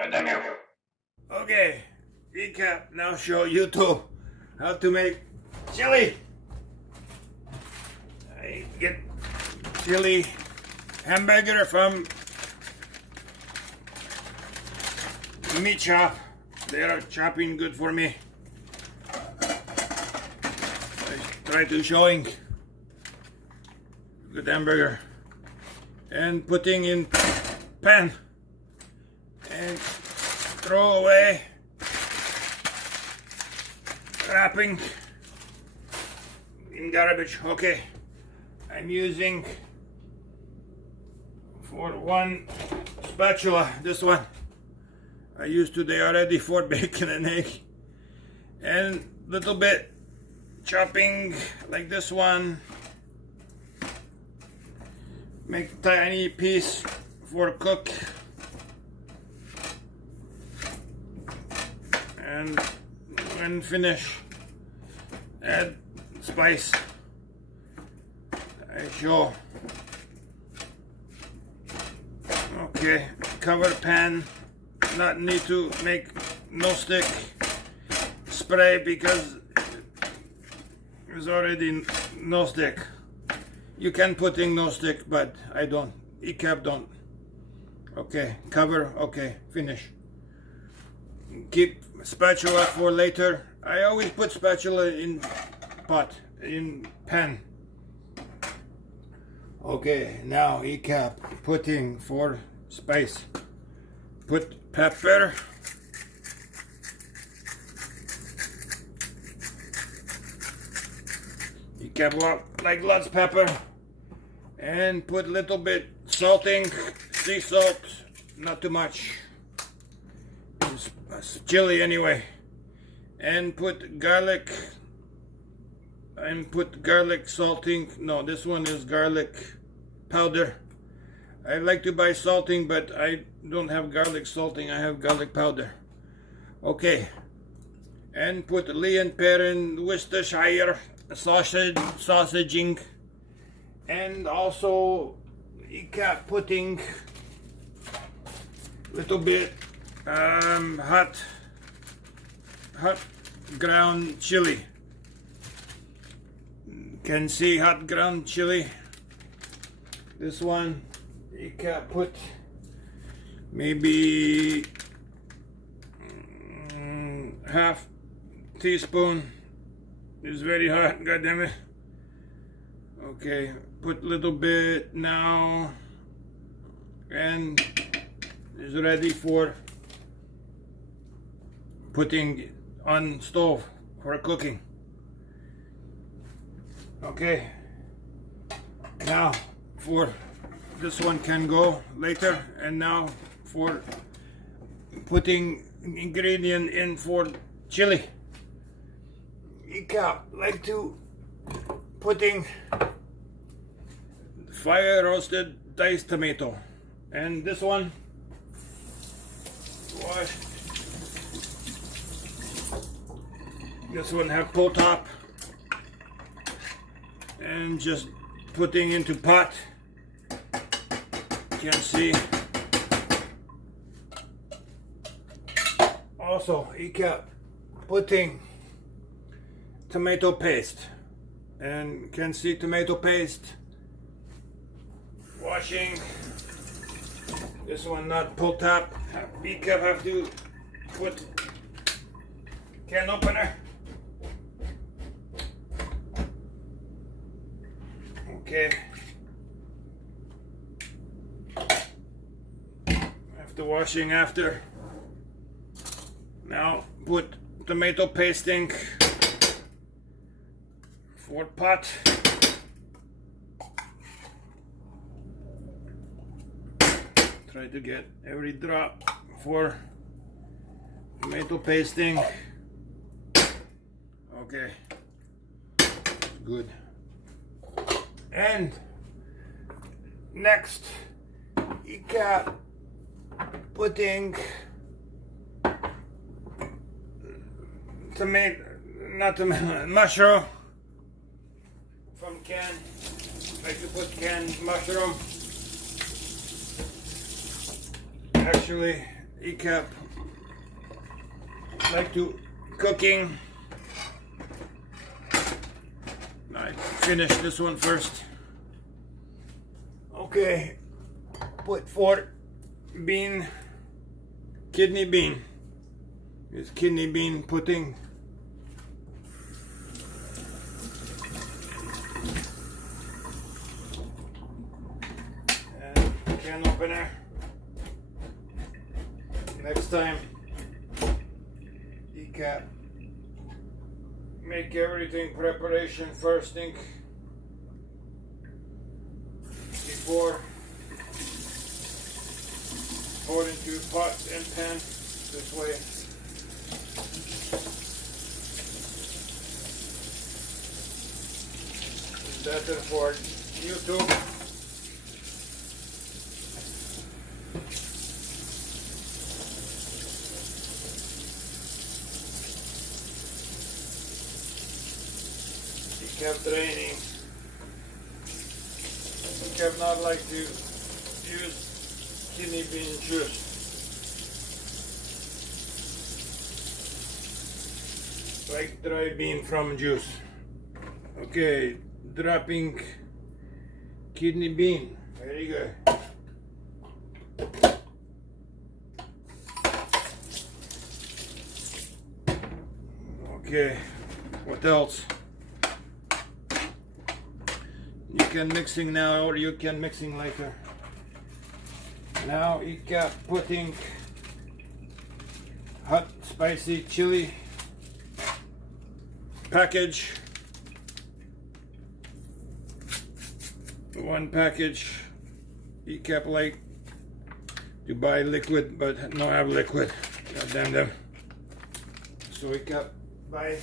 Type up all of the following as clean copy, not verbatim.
Okay, recap. Now show YouTube how to make chili. I get chili hamburger from meat shop. They are chopping good for me. I try to showing good hamburger and putting in pan and throw away, wrapping in garbage. Okay, I'm using for one spatula, this one I used today already for bacon and egg, and little bit chopping like this one, make tiny piece for cook, and when finish add spice. I show. Okay, cover pan, not need to make no stick spray because it's already no stick. You can put in no stick, but I don't. ECAP don't. Okay, cover. Okay, finish. Keep spatula for later. I always put spatula in pot, in pan. Okay, now ECAP putting for spice. Put pepper. ECAP like lots pepper. And put little bit salting, sea salt, not too much. It's chili anyway. And put garlic. And put garlic salting. No, this one is garlic powder. I like to buy salting, but I don't have garlic salting. I have garlic powder. Okay. And put Lee and Perrin Worcestershire sausaging. And also ECAP putting little bit hot ground chili. Can see hot ground chili. This one ECAP put maybe half teaspoon. It's very hot, god damn it. Okay, put little bit now, and is ready for putting on stove for cooking. Okay, now for this one can go later, and now for putting ingredient in for chili. ECAP like to putting fire roasted diced tomato, and this one wash. This one have pull top, and just putting into pot. You can see also ECAP putting tomato paste, and can see tomato paste washing. This one not pull top. ECAP have to put can opener. Okay. After washing after. Now put tomato pasting for pot. Try to get every drop for tomato pasting. Okay, good. And next, ECAP putting mushroom from can. Like to put canned mushroom. Actually, he kept like to cooking. I finish this one first. Okay, put 4 bean, kidney bean. It's kidney bean pudding. And can opener. Next time, you can make everything preparation first thing before pour into pot and pan this way. It's better for YouTube. It kept raining. It kept not like to use kidney bean juice. Like dry bean from juice. Okay, dropping kidney bean. Very good. Okay, what else? You can mixing now, or you can mixing later. Now you got putting hot spicy chili package. 1 package. You kept like to buy liquid, but no have liquid. God damn them. So we kept buy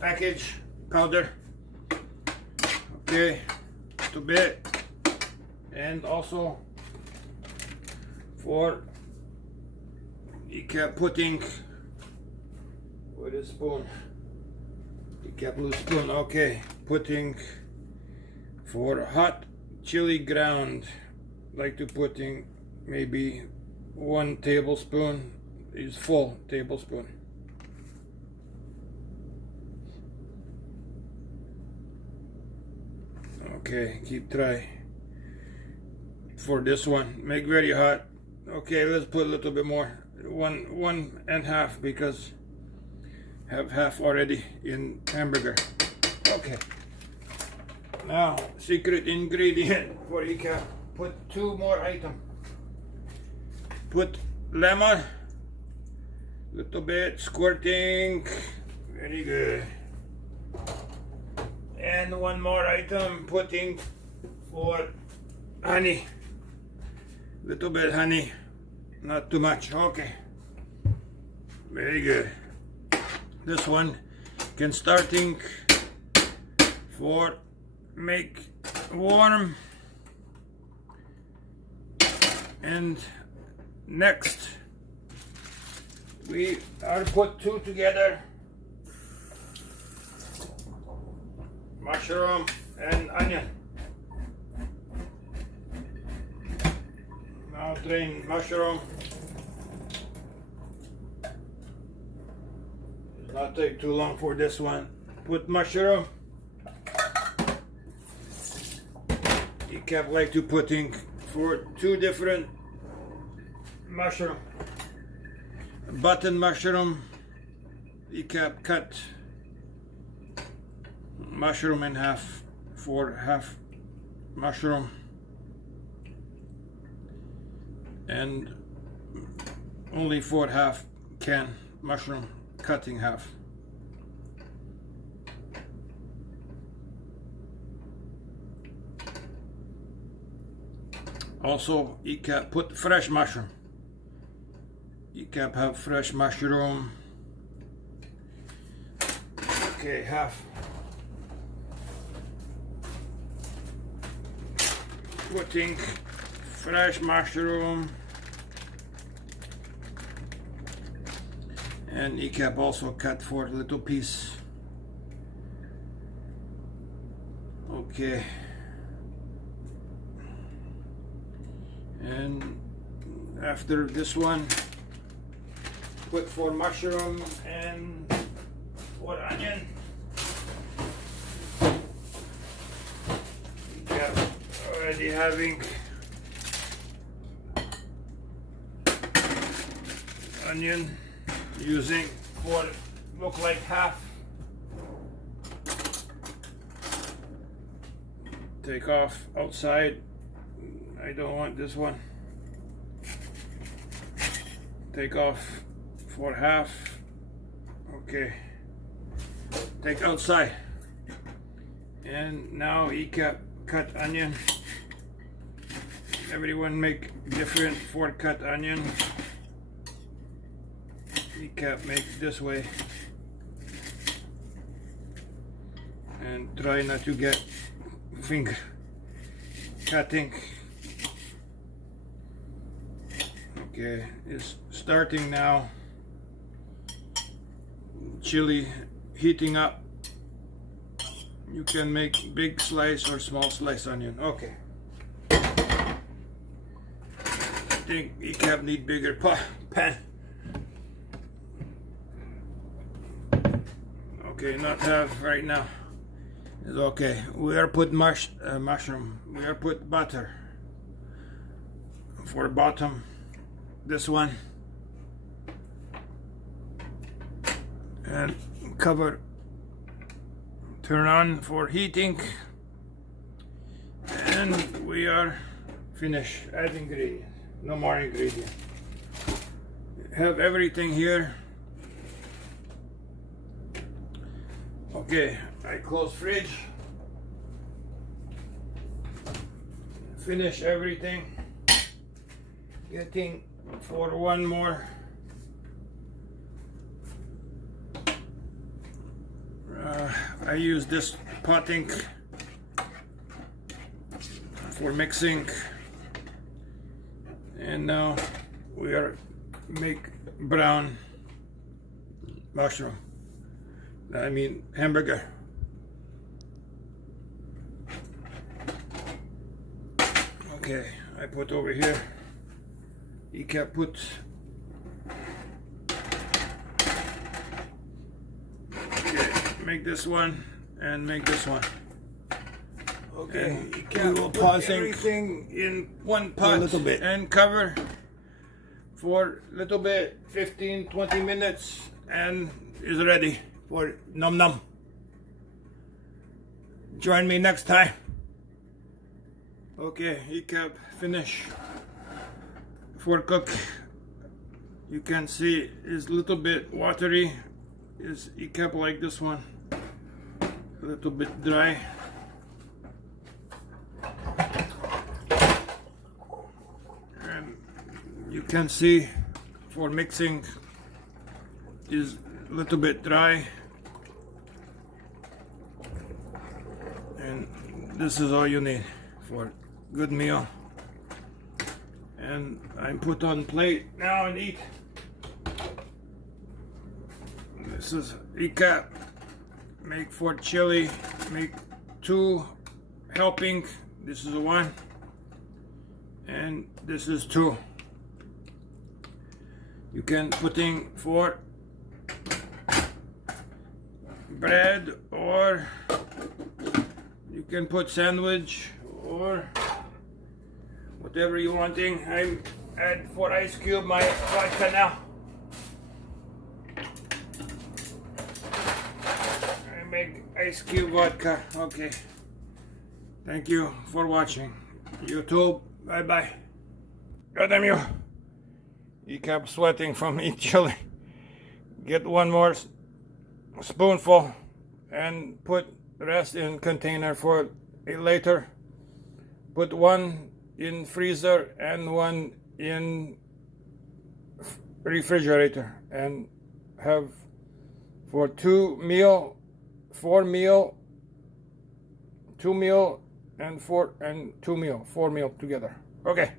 package powder. Okay, to bit, and also for you kept putting with a spoon. You kept a spoon. Okay, putting for hot chili ground, like to putting maybe 1 tablespoon. Is full tablespoon. Okay, keep try for this one. Make very hot. Okay, let's put a little bit more. One and half, because have half already in hamburger. Okay. Now, secret ingredient for you can put 2 more items. Put lemon, little bit squirting. Very good. And 1 more item, putting for honey. Little bit honey, not too much. Okay. Very good. This one can starting for make warm. And next we are put 2 together. Mushroom and onion. Now drain mushroom. Does not take too long for this one. Put mushroom. You kept like to putting for 2 different mushroom. Button mushroom. You kept cut mushroom in half for half mushroom, and only for half can mushroom, cutting half. Also you can put fresh mushroom. You can have fresh mushroom. Okay, half. Putting fresh mushroom, and you can also cut for a little piece. Okay, and after this one put for mushroom and for onion. Yeah, already having onion using for look like half. Take off outside. I don't want this one. Take off for half. Okay. Take outside. And now cut onion. Everyone make different for cut onion. Make this way. And try not to get finger cutting. Okay, it's starting now. Chili heating up. You can make big slice or small slice onion. Okay. I think you can need bigger pan. Okay, not have right now. It's okay. We are put mushroom. We are put butter for bottom. This one and cover. Turn on for heating, and we are finished. Add ingredients. No more ingredients. Have everything here. Okay, I close fridge. Finish everything. Getting for one more. I use this potting for mixing, and now we are make brown mushroom. I mean hamburger. Okay, I put over here. You can put make this one and make this one. Okay, you can put everything in one pot, a little bit, and cover for a little bit, 15-20 minutes, and is ready for num num. Join me next time. Okay, you can finish for cook. You can see is a little bit watery. Is you kept like this one, a little bit dry. And you can see for mixing is a little bit dry. And this is all you need for good meal. And I put on plate now and eat. This is recap. Make for chili. Make 2 helping. This is 1, and this is 2. You can putting for bread, or you can put sandwich, or whatever you wanting. I add for ice cube my vodka now. I make ice cube vodka. Okay. Thank you for watching. YouTube. Bye bye. God damn you. You kept sweating from eating chili. Get 1 more spoonful and put the rest in container for later. Put 1 in freezer and 1 in refrigerator, and have for 2 meal, 4 meal, 2 meal, and 4 and 2 meal, 4 meal together. Okay.